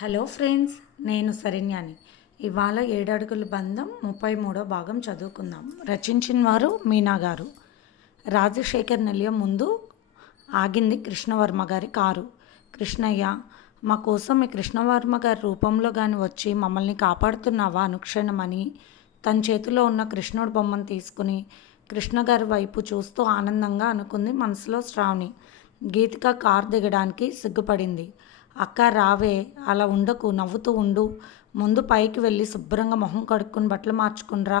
Hello friends, నేను శరణ్యాని. ఇవాళ ఏడడుగుల బంధం 33వ భాగం చదువుకుందాం. రచించిన వారు మీనా గారు. రాజశేఖర్ నిలయం ముందు ఆగింది కృష్ణవర్మ గారి కారు. కృష్ణయ్య, మా కోసం మీ కృష్ణవర్మ గారి రూపంలో కానీ వచ్చి మమ్మల్ని కాపాడుతున్నావా అనుక్షణమని తన చేతిలో ఉన్న కృష్ణుడి బొమ్మను తీసుకుని కృష్ణగారి వైపు చూస్తూ ఆనందంగా అనుకుంది మనసులో శ్రావణి. గీతిక కారు దిగడానికి సిగ్గుపడింది. అక్క రావే, అలా ఉండకు, నవ్వుతూ ఉండు, ముందు పైకి వెళ్ళి శుభ్రంగా మొహం కడుక్కొని బట్టలు మార్చుకునిరా,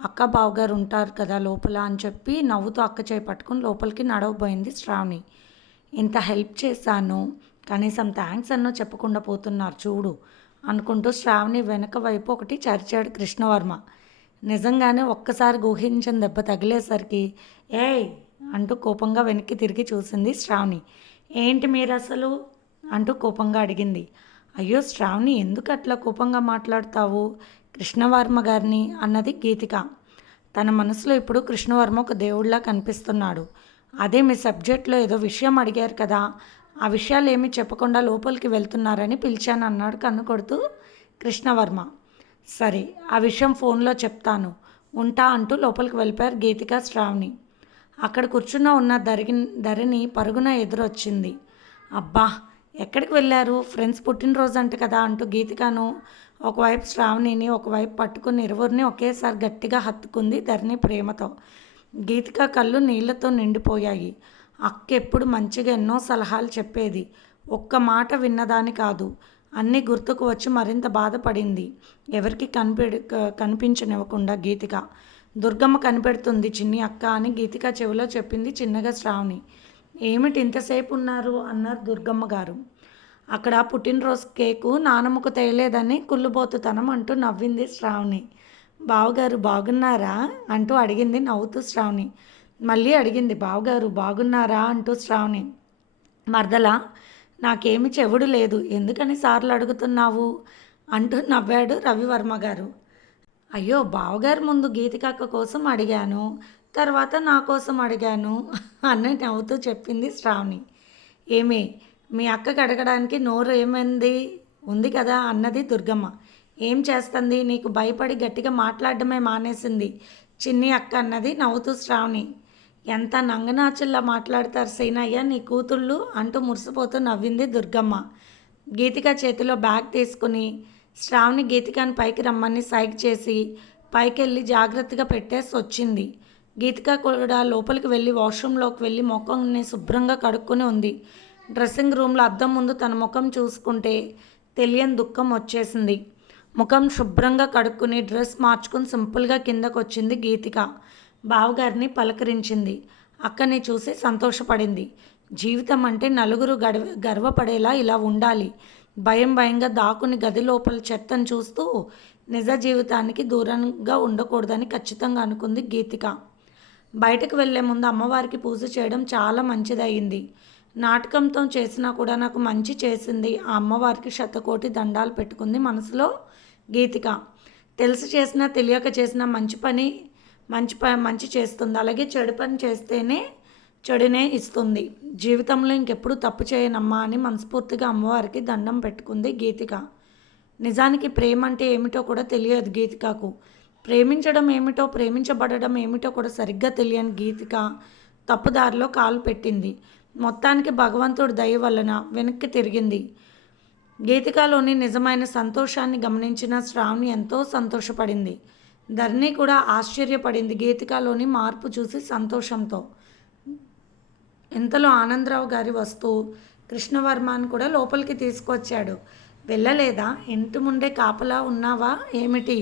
అక్క బావగారు ఉంటారు కదా లోపల అని చెప్పి నవ్వుతూ అక్క చేయి పట్టుకుని లోపలికి నడవబోయింది శ్రావణి. ఇంత హెల్ప్ చేశాను, కనీసం థ్యాంక్స్ అన్నో చెప్పకుండా పోతున్నారు చూడు అనుకుంటూ శ్రావణి వెనక వైపు ఒకటి చరిచాడు కృష్ణవర్మ. నిజంగానే ఒక్కసారి ఊహించిన దెబ్బ తగిలేసరికి ఏయ్ అంటూ కోపంగా వెనక్కి తిరిగి చూసింది శ్రావణి. ఏంటి మీరు అసలు అంటూ కోపంగా అడిగింది. అయ్యో శ్రావణి, ఎందుకు అట్లా కోపంగా మాట్లాడతావు కృష్ణవర్మ గారిని అన్నది గీతిక. తన మనసులో ఇప్పుడు కృష్ణవర్మ ఒక దేవుడిలా కనిపిస్తున్నాడు. అదే మీ సబ్జెక్ట్లో ఏదో విషయం అడిగారు కదా, ఆ విషయాలు ఏమీ చెప్పకుండా లోపలికి వెళ్తున్నారని పిలిచాను అన్నాడు కన్ను కొడుతూ కృష్ణవర్మ. సరే, ఆ విషయం ఫోన్లో చెప్తాను, ఉంటా అంటూ లోపలికి వెళ్ళిపోయారు గీతిక శ్రావణి. అక్కడ కూర్చున్న ఉన్న ధరణి పరుగున ఎదురొచ్చింది. అబ్బా, ఎక్కడికి వెళ్ళారు, ఫ్రెండ్స్ పుట్టినరోజు అంట కదా అంటూ గీతికను ఒకవైపు శ్రావణిని ఒకవైపు పట్టుకుని ఇరువురిని ఒకేసారి గట్టిగా హత్తుకుంది ధరణి ప్రేమతో. గీతిక కళ్ళు నీళ్లతో నిండిపోయాయి. అక్క ఎప్పుడు మంచిగా ఎన్నో సలహాలు చెప్పేది, ఒక్క మాట విన్నదాని కాదు. అన్నీ గుర్తుకు వచ్చి మరింత బాధపడింది. ఎవరికి కనిపించనివ్వకుండా గీతిక. దుర్గమ్మ కనిపెడుతుంది చిన్ని అక్క అని గీతిక చెవిలో చెప్పింది చిన్నగా శ్రావణి. ఏమిటి ఇంతసేపు ఉన్నారు అన్నారు దుర్గమ్మ గారు. అక్కడ పుట్టినరోజు కేకు నానమ్మకు తేయలేదని కుళ్ళుబోతుతనం అంటూ నవ్వింది శ్రావణి. బావగారు బాగున్నారా అంటూ అడిగింది నవ్వుతూ శ్రావణి. మళ్ళీ అడిగింది బావగారు బాగున్నారా అంటూ శ్రావణి. మరదలా, నాకేమి చెవుడు లేదు, ఎందుకని సార్లు అడుగుతున్నావు అంటూ నవ్వాడు రవివర్మ గారు. అయ్యో, బావగారు ముందు గీతికక్క కోసం అడిగాను, తర్వాత నా కోసం అడిగాను అని నవ్వుతూ చెప్పింది శ్రావణి. ఏమి, మీ అక్కకి అడగడానికి నోరు ఏమైంది ఉంది కదా అన్నది దుర్గమ్మ. ఏం చేస్తుంది, నీకు భయపడి గట్టిగా మాట్లాడడమే మానేసింది చిన్ని అక్క అన్నది నవ్వుతూ శ్రావణి. ఎంత నంగనాచుల్లా మాట్లాడతారు సీనయ్య నీ కూతుళ్ళు అంటూ మురిసిపోతూ నవ్వింది దుర్గమ్మ. గీతిక చేతిలో బ్యాగ్ తీసుకుని శ్రావణి గీతికని పైకి రమ్మని సైగ చేసి పైకి వెళ్ళి జాగ్రత్తగా పెట్టేసి వచ్చింది. గీతిక కూడా లోపలికి వెళ్ళి వాష్రూమ్లోకి వెళ్ళి ముఖంని శుభ్రంగా కడుక్కొని ఉంది. డ్రెస్సింగ్ రూమ్లో అద్దం ముందు తన ముఖం చూసుకుంటే తెలియని దుఃఖం వచ్చేసింది. ముఖం శుభ్రంగా కడుక్కుని డ్రెస్ మార్చుకుని సింపుల్గా కిందకు వచ్చింది గీతిక. బావగారిని పలకరించింది. అక్కని చూసి సంతోషపడింది. జీవితం అంటే నలుగురు గర్వపడేలా ఇలా ఉండాలి. భయంగా దాక్కుని గది లోపల చెత్తను చూస్తూ నిజ జీవితానికి దూరంగా ఉండకూడదని ఖచ్చితంగా అనుకుంది గీతిక. బయటకు వెళ్లే ముందు అమ్మవారికి పూజ చేయడం చాలా మంచిదయ్యింది. నాటకంతో చేసినా కూడా నాకు మంచి చేసింది, ఆ అమ్మవారికి శతకోటి దండాలు పెట్టుకుంది మనసులో గీతిక. తెలిసి చేసినా తెలియక చేసినా మంచి చేస్తుంది, అలాగే చెడు పని చేస్తేనే చెడునే ఇస్తుంది. జీవితంలో ఇంకెప్పుడు తప్పు చేయనమ్మా అని మనస్ఫూర్తిగా అమ్మవారికి దండం పెట్టుకుంది గీతిక. నిజానికి ప్రేమ అంటే ఏమిటో కూడా తెలియదు గీతికకు. ప్రేమించడం ఏమిటో ప్రేమించబడడం ఏమిటో కూడా సరిగ్గా తెలియని గీతిక తప్పుదారిలో కాలు పెట్టింది. మొత్తానికి భగవంతుడి దయ వలన వెనక్కి తిరిగింది. గీతికలోని నిజమైన సంతోషాన్ని గమనించిన శ్రావణి ఎంతో సంతోషపడింది. ధరణి కూడా ఆశ్చర్యపడింది గీతికలోని మార్పు చూసి సంతోషంతో. ఇంతలో ఆనందరావు గారి వస్తూ కృష్ణవర్మను కూడా లోపలికి తీసుకొచ్చాడు. వెళ్ళలేదా, ఇంటి ముందే కాపలా ఉన్నావా ఏమిటి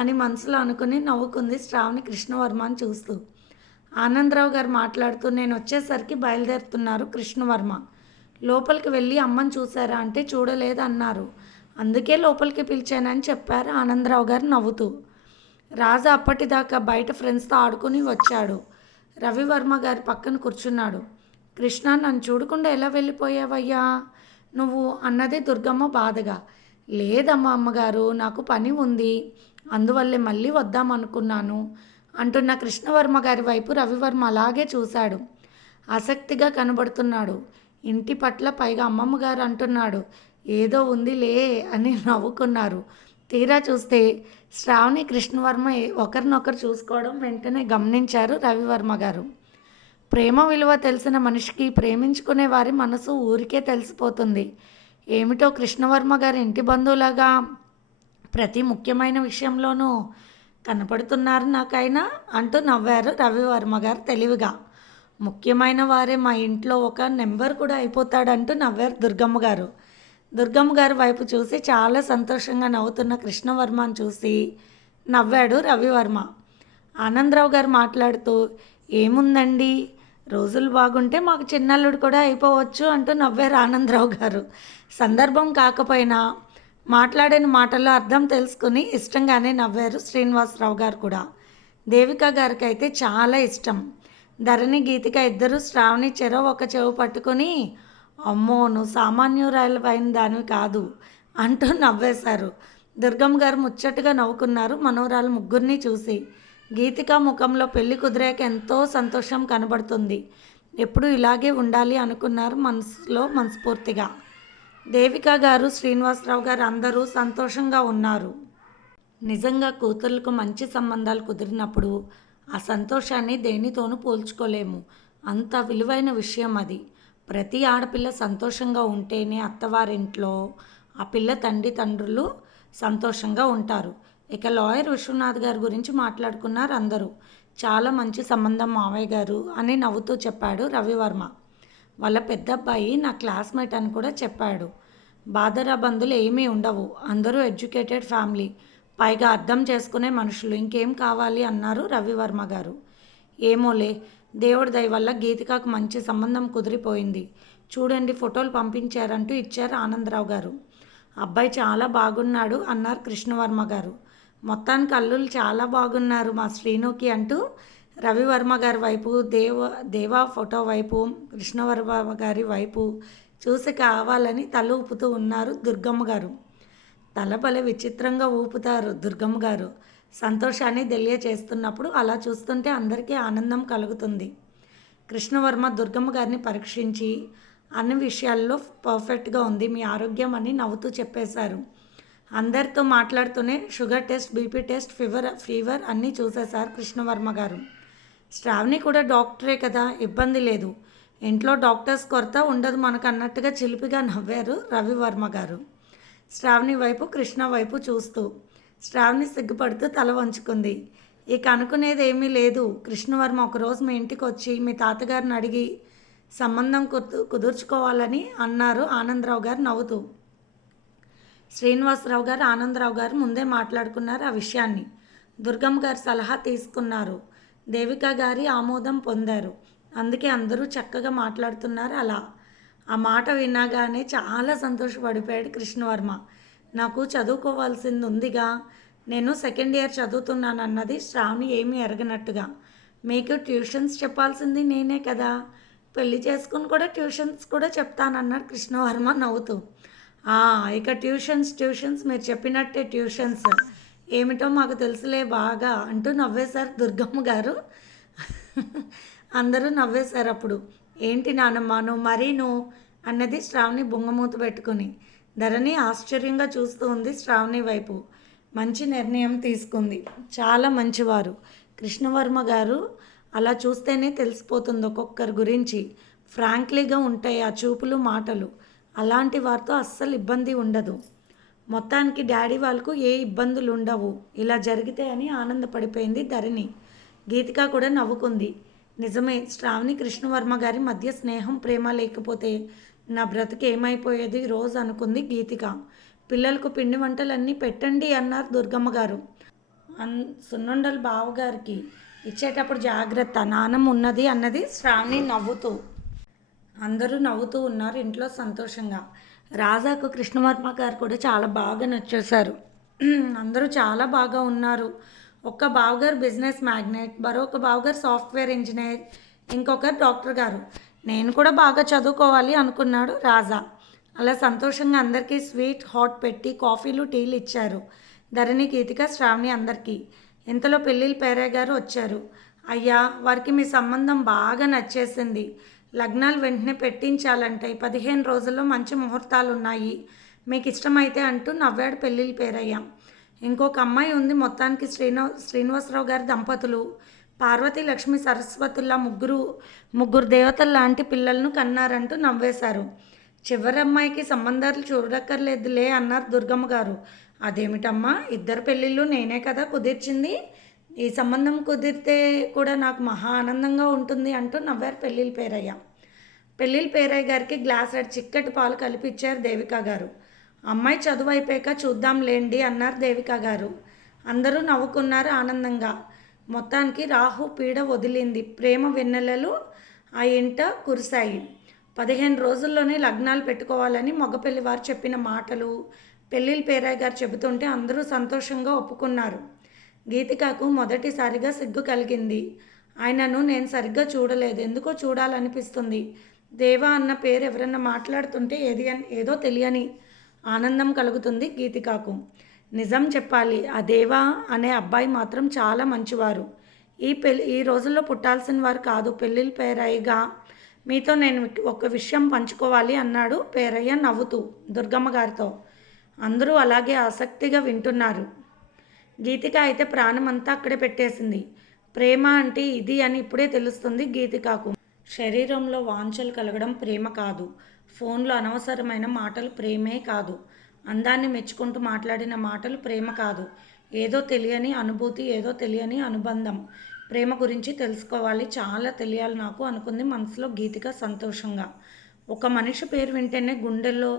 అని మనసులో అనుకుని నవ్వుకుంది శ్రావణి కృష్ణవర్మని చూస్తూ. ఆనందరావు గారు మాట్లాడుతూ నేను వచ్చేసరికి బయలుదేరుతున్నారు కృష్ణవర్మ. లోపలికి వెళ్ళి అమ్మని చూసారా అంటే చూడలేదు అన్నారు, అందుకే లోపలికి పిలిచానని చెప్పారు ఆనందరావు గారు నవ్వుతూ. రాజా అప్పటిదాకా బయట ఫ్రెండ్స్తో ఆడుకుని వచ్చాడు. రవివర్మ గారి పక్కన కూర్చున్నాడు. కృష్ణ, నన్ను చూడకుండా ఎలా వెళ్ళిపోయావయ్యా నువ్వు అన్నది దుర్గమ్మ బాధగా. లేదమ్మా అమ్మగారు, నాకు పని ఉంది, అందువల్లే మళ్ళీ వద్దామనుకున్నాను అంటున్న కృష్ణవర్మ గారి వైపు రవివర్మ అలాగే చూశాడు. ఆసక్తిగా కనబడుతున్నాడు. ఇంటి పట్ల, పైగా అమ్మమ్మ గారు అంటున్నాడు, ఏదో ఉందిలే అని నవ్వుకున్నారు. తీరా చూస్తే శ్రావణి, కృష్ణవర్మ ఒకరినొకరు చూసుకోవడం వెంటనే గమనించారు రవివర్మ గారు. ప్రేమ విలువ తెలిసిన మనిషికి ప్రేమించుకునే వారి మనసు ఊరికే తెలిసిపోతుంది. ఏమిటో కృష్ణవర్మ గారి ఇంటి బంధువులాగా ప్రతి ముఖ్యమైన విషయంలోనూ కనపడుతున్నారు నాకైనా అంటూ నవ్వారు రవివర్మ గారు తెలివిగా. ముఖ్యమైన వారే మా ఇంట్లో ఒక నెంబర్ కూడా అయిపోతాడంటూ నవ్వారు దుర్గమ్మ గారు. దుర్గమ్మ గారి వైపు చూసి చాలా సంతోషంగా నవ్వుతున్న కృష్ణవర్మను చూసి నవ్వాడు రవివర్మ. ఆనందరావు గారు మాట్లాడుతూ, ఏముందండి, రోజులు బాగుంటే మాకు చిన్నల్లుడు కూడా అయిపోవచ్చు అంటూ నవ్వారు ఆనందరావు గారు. సందర్భం కాకపోయినా మాట్లాడిన మాటల్లో అర్థం తెలుసుకుని ఇష్టంగానే నవ్వారు శ్రీనివాసరావు గారు కూడా. దేవిక గారికి అయితే చాలా ఇష్టం. ధరణి, గీతిక ఇద్దరు శ్రావణి చెరో ఒక చెవు పట్టుకొని, అమ్మో నువ్వు సామాన్యురాలైన దానివి కాదు అంటూ నవ్వేశారు. దుర్గమ్మ గారు ముచ్చటగా నవ్వుకున్నారు మనోరాలు ముగ్గురిని చూసి. గీతిక ముఖంలో పెళ్లి కుదిరాక ఎంతో సంతోషం కనబడుతుంది. ఎప్పుడు ఇలాగే ఉండాలి అనుకున్నారు మనసులో మనస్ఫూర్తిగా. దేవిక గారు, శ్రీనివాసరావు గారు అందరూ సంతోషంగా ఉన్నారు. నిజంగా కూతుర్లకు మంచి సంబంధాలు కుదిరినప్పుడు ఆ సంతోషాన్ని దేనితోనూ పోల్చుకోలేము. అంత విలువైన విషయం అది. ప్రతి ఆడపిల్ల సంతోషంగా ఉంటేనే అత్తవారింట్లో ఆ పిల్ల తండ్రులు సంతోషంగా ఉంటారు. ఇక లాయర్ విశ్వనాథ్ గారి గురించి మాట్లాడుకున్నారు అందరూ. చాలా మంచి సంబంధం మావయ్య గారు అని నవ్వుతూ చెప్పాడు రవివర్మ. వాళ్ళ పెద్దబ్బాయి నా క్లాస్మేట్ అని కూడా చెప్పాడు. బాధరా బంధులు ఏమీ ఉండవు, అందరూ ఎడ్యుకేటెడ్ ఫ్యామిలీ, పైగా అర్థం చేసుకునే మనుషులు, ఇంకేం కావాలి అన్నారు రవివర్మ గారు. ఏమోలే, దేవుడి దయ వల్ల గీతికకు మంచి సంబంధం కుదిరిపోయింది. చూడండి ఫోటోలు పంపించారంటూ ఇచ్చారు ఆనందరావు గారు. అబ్బాయి చాలా బాగున్నాడు అన్నారు కృష్ణవర్మ గారు. మొత్తానికి అల్లులు చాలా బాగున్నారు మా శ్రీనుకి అంటూ రవివర్మ గారి వైపు, దేవా ఫోటో వైపు, కృష్ణవర్మ గారి వైపు చూసి కావాలని తల ఊపుతూ ఉన్నారు దుర్గమ్మ గారు. తల భలే విచిత్రంగా ఊపుతారు దుర్గమ్మ గారు. సంతోషాన్ని తెలియచేస్తున్నప్పుడు అలా చూస్తుంటే అందరికీ ఆనందం కలుగుతుంది. కృష్ణవర్మ దుర్గమ్మ గారిని పరీక్షించి అన్ని విషయాల్లో పర్ఫెక్ట్గా ఉంది మీ ఆరోగ్యం అని నవ్వుతూ చెప్పేశారు. అందరితో మాట్లాడుతూనే sugar test, BP test, fever అన్నీ చూసేశారు కృష్ణవర్మ గారు. శ్రావణి కూడా డాక్టరే కదా, ఇబ్బంది లేదు, ఇంట్లో డాక్టర్స్ కొరత ఉండదు మనకు అన్నట్టుగా చిలిపిగా నవ్వారు రవివర్మ గారు. శ్రావణి వైపు, కృష్ణ వైపు చూస్తూ. శ్రావణి సిగ్గుపడుతూ తల వంచుకుంది. ఇక అనుకునేది ఏమీ లేదు. కృష్ణవర్మ ఒకరోజు మీ ఇంటికి వచ్చి మీ తాతగారిని అడిగి సంబంధం కుదుర్చుకోవాలని అన్నారు ఆనందరావు గారు నవ్వుతూ. శ్రీనివాసరావు గారు, ఆనందరావు గారు ముందే మాట్లాడుకున్నారు ఆ విషయాన్ని. దుర్గమ్మ గారి సలహా తీసుకున్నారు. దేవిక గారి ఆమోదం పొందారు. అందుకే అందరూ చక్కగా మాట్లాడుతున్నారు. అలా ఆ మాట వినగానే చాలా సంతోషపడిపోయాడు కృష్ణవర్మ. నాకు చదువుకోవాల్సింది ఉందిగా, నేను సెకండ్ ఇయర్ చదువుతున్నానన్నది శ్రావణి ఏమీ ఎరగనట్టుగా. మీకు ట్యూషన్స్ చెప్పాల్సింది నేనే కదా, పెళ్లి చేసుకుని కూడా ట్యూషన్స్ కూడా చెప్తానన్నాడు కృష్ణవర్మ నవ్వుతూ. ఇక ట్యూషన్స్ మీరు చెప్పినట్టే ట్యూషన్స్ ఏమిటో మాకు తెలుసులే బాగా అంటూ నవ్వేశారు దుర్గమ్మ గారు. అందరూ నవ్వేశారు అప్పుడు. ఏంటి నానమ్మ నువ్వు మరీను అన్నది శ్రావణి బొంగమూత పెట్టుకుని. ధరణి ఆశ్చర్యంగా చూస్తూ ఉంది శ్రావణి వైపు. మంచి నిర్ణయం తీసుకుంది, చాలా మంచివారు కృష్ణవర్మ గారు. అలా చూస్తేనే తెలిసిపోతుంది ఒక్కొక్కరి గురించి. ఫ్రాంక్లీగా ఉంటాయి ఆ చూపులు, మాటలు. అలాంటి వారితో అస్సలు ఇబ్బంది ఉండదు. మొత్తానికి డాడీ వాళ్ళకు ఏ ఇబ్బందులు ఉండవు, ఇలా జరిగితే అని ఆనందపడిపోయింది ధరణి. గీతిక కూడా నవ్వుకుంది. నిజమే, శ్రావణి కృష్ణవర్మ గారి మధ్య స్నేహం, ప్రేమ లేకపోతే నా బ్రతుకు ఏమైపోయేది రోజు అనుకుంది గీతిక. పిల్లలకు పిండి వంటలన్నీ పెట్టండి అన్నారు దుర్గమ్మ గారు. సున్నుండలు బావగారికి ఇచ్చేటప్పుడు జాగ్రత్త, నానమ్మ ఉన్నది అన్నది శ్రావణి నవ్వుతూ. అందరూ నవ్వుతూ ఉన్నారు ఇంట్లో సంతోషంగా. రాజాకు కృష్ణవర్మ గారు కూడా చాలా బాగా నచ్చేశారు. అందరూ చాలా బాగా ఉన్నారు. ఒక్క బావగారు బిజినెస్ మ్యాగ్నెట్, మరొక బావగారు సాఫ్ట్వేర్ ఇంజనీర్, ఇంకొకరు డాక్టర్ గారు. నేను కూడా బాగా చదువుకోవాలి అనుకున్నాడు రాజా. అలా సంతోషంగా అందరికీ స్వీట్ హాట్ పెట్టి కాఫీలు, టీలు ఇచ్చారు. ధరణి, గీతిక, శ్రావణి అందరికీ. ఇంతలో పెళ్ళిళ్ళు పేరయ్య గారు వచ్చారు. అయ్యా, వారికి మీ సంబంధం బాగా నచ్చేసింది, లగ్నాలు వెంటనే పెట్టించాలంటే 15 రోజుల్లో మంచి ముహూర్తాలు ఉన్నాయి, మీకు ఇష్టమైతే అంటూ నవ్వాడు పెళ్ళిళ్ళ పేరయ్య. ఇంకొక అమ్మాయి ఉంది, మొత్తానికి శ్రీనివాసరావు గారి దంపతులు పార్వతీ లక్ష్మి సరస్వతుల్లా ముగ్గురు దేవతల లాంటి పిల్లలను కన్నారంటూ నవ్వేశారు. చివరి అమ్మాయికి సంబంధాలు చూడక్కర్లేదులే అన్నారు దుర్గమ్మ గారు. అదేమిటమ్మా, ఇద్దరు పెళ్ళిళ్ళు నేనే కదా కుదిర్చింది, ఈ సంబంధం కుదిరితే కూడా నాకు మహా ఆనందంగా ఉంటుంది అంటూ నవ్వారు పెళ్ళిళ్ళ పేరయ్య. పెళ్ళిళ్ళ పేరయ్య గారికి గ్లాసెడ్ చిక్కటి పాలు కలిపిచ్చారు దేవిక గారు. అమ్మాయి చదువు అయిపోయాక చూద్దాంలేండి అన్నారు దేవిక గారు. అందరూ నవ్వుకున్నారు ఆనందంగా. మొత్తానికి రాహు పీడ వదిలింది. ప్రేమ వెన్నెలలు ఆ ఇంట కురిశాయి. 15 రోజుల్లోనే లగ్నాలు పెట్టుకోవాలని మగపెళ్లి వారు చెప్పిన మాటలు పెళ్ళిళ్ళ పేరయ్య గారు చెబుతుంటే అందరూ సంతోషంగా ఒప్పుకున్నారు. గీతికకు మొదటిసారిగా సిగ్గు కలిగింది. ఆయనను నేను సరిగ్గా చూడలేదు, ఎందుకో చూడాలనిపిస్తుంది. దేవా అన్న పేరు ఎవరన్నా మాట్లాడుతుంటే ఏదో తెలియని ఆనందం కలుగుతుంది గీతికకు. నిజం చెప్పాలి, ఆ దేవా అనే అబ్బాయి మాత్రం చాలా మంచివారు. ఈ రోజుల్లో పుట్టాల్సిన వారు కాదు. పెళ్ళిళ్ళ పేరయ్యగా మీతో నేను ఒక విషయం పంచుకోవాలి అన్నాడు పేరయ్య నవ్వుతూ దుర్గమ్మ గారితో. అందరూ అలాగే ఆసక్తిగా వింటున్నారు. గీతిక అయితే ప్రాణమంతా అక్కడే పెట్టేసింది. ప్రేమ అంటే ఇది అని ఇప్పుడే తెలుస్తుంది గీతికకు. శరీరంలో వాంఛలు కలగడం ప్రేమ కాదు. ఫోన్లో అనవసరమైన మాటలు ప్రేమే కాదు. అందాన్ని మెచ్చుకుంటూ మాట్లాడిన మాటలు ప్రేమ కాదు. ఏదో తెలియని అనుభూతి, ఏదో తెలియని అనుబంధం. ప్రేమ గురించి తెలుసుకోవాలి, చాలా తెలియాలి నాకు అనుకుంది మనసులో గీతిక సంతోషంగా. ఒక మనిషి పేరు వింటేనే గుండెల్లో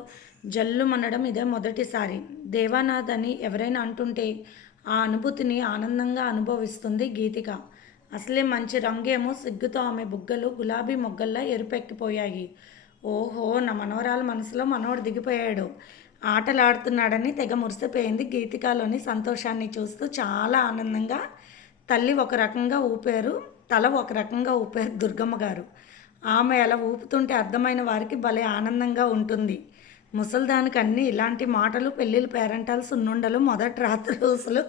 జల్లుమనడం ఇదే మొదటిసారి. దేవానాథ్ అని ఎవరైనా అంటుంటే ఆ అనుభూతిని ఆనందంగా అనుభవిస్తుంది గీతిక. అసలే మంచి రంగేమో సిగ్గుతో ఆమె బుగ్గలు గులాబీ మొగ్గల్లా ఎరుపెక్కిపోయాయి. ఓహో, నా మనవరాల మనసులో మనవడు దిగిపోయాడు, ఆటలాడుతున్నాడని తెగ మురిసిపోయింది గీతికలోని సంతోషాన్ని చూస్తూ. చాలా ఆనందంగా తల ఒక రకంగా ఊపారు దుర్గమ్మ గారు. ఆమె అలా ఊపుతుంటే అర్థమైన వారికి భలే ఆనందంగా ఉంటుంది. ముసల్దానికి అన్నీ ఇలాంటి మాటలు, పెళ్ళిళ్ళు, పేరెంటాలు, సున్నుండలు, మొదటి రాత్రి రోజులు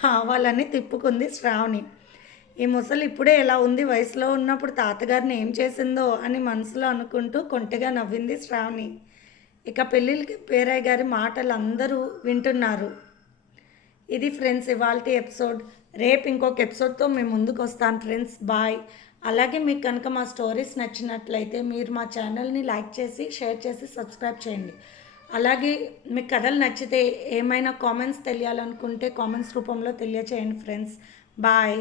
కావాలని తిప్పుకుంది శ్రావణి. ఈ ముసలి ఇప్పుడే ఎలా ఉంది, వయసులో ఉన్నప్పుడు తాతగారిని ఏం చేసిందో అని మనసులో అనుకుంటూ కొంటెగా నవ్వింది శ్రావణి. ఇక పెళ్ళిళ్ళకి పేరయ్య గారి మాటలు అందరూ వింటున్నారు. ఇది ఫ్రెండ్స్ ఇవాల్టి ఎపిసోడ్. రేపు ఇంకొక ఎపిసోడ్తో మేము ముందుకు వస్తాను ఫ్రెండ్స్. బాయ్. అలాగే మీకు కనుక మా స్టోరీస్ నచ్చినట్లయితే మీరు మా ఛానల్ని లైక్ చేసి, షేర్ చేసి, సబ్స్క్రైబ్ చేయండి. అలాగే మీకు కథలు నచ్చితే ఏమైనా కామెంట్స్ తెలియాలనుకుంటే కామెంట్స్ రూపంలో తెలియచేయండి ఫ్రెండ్స్. బాయ్.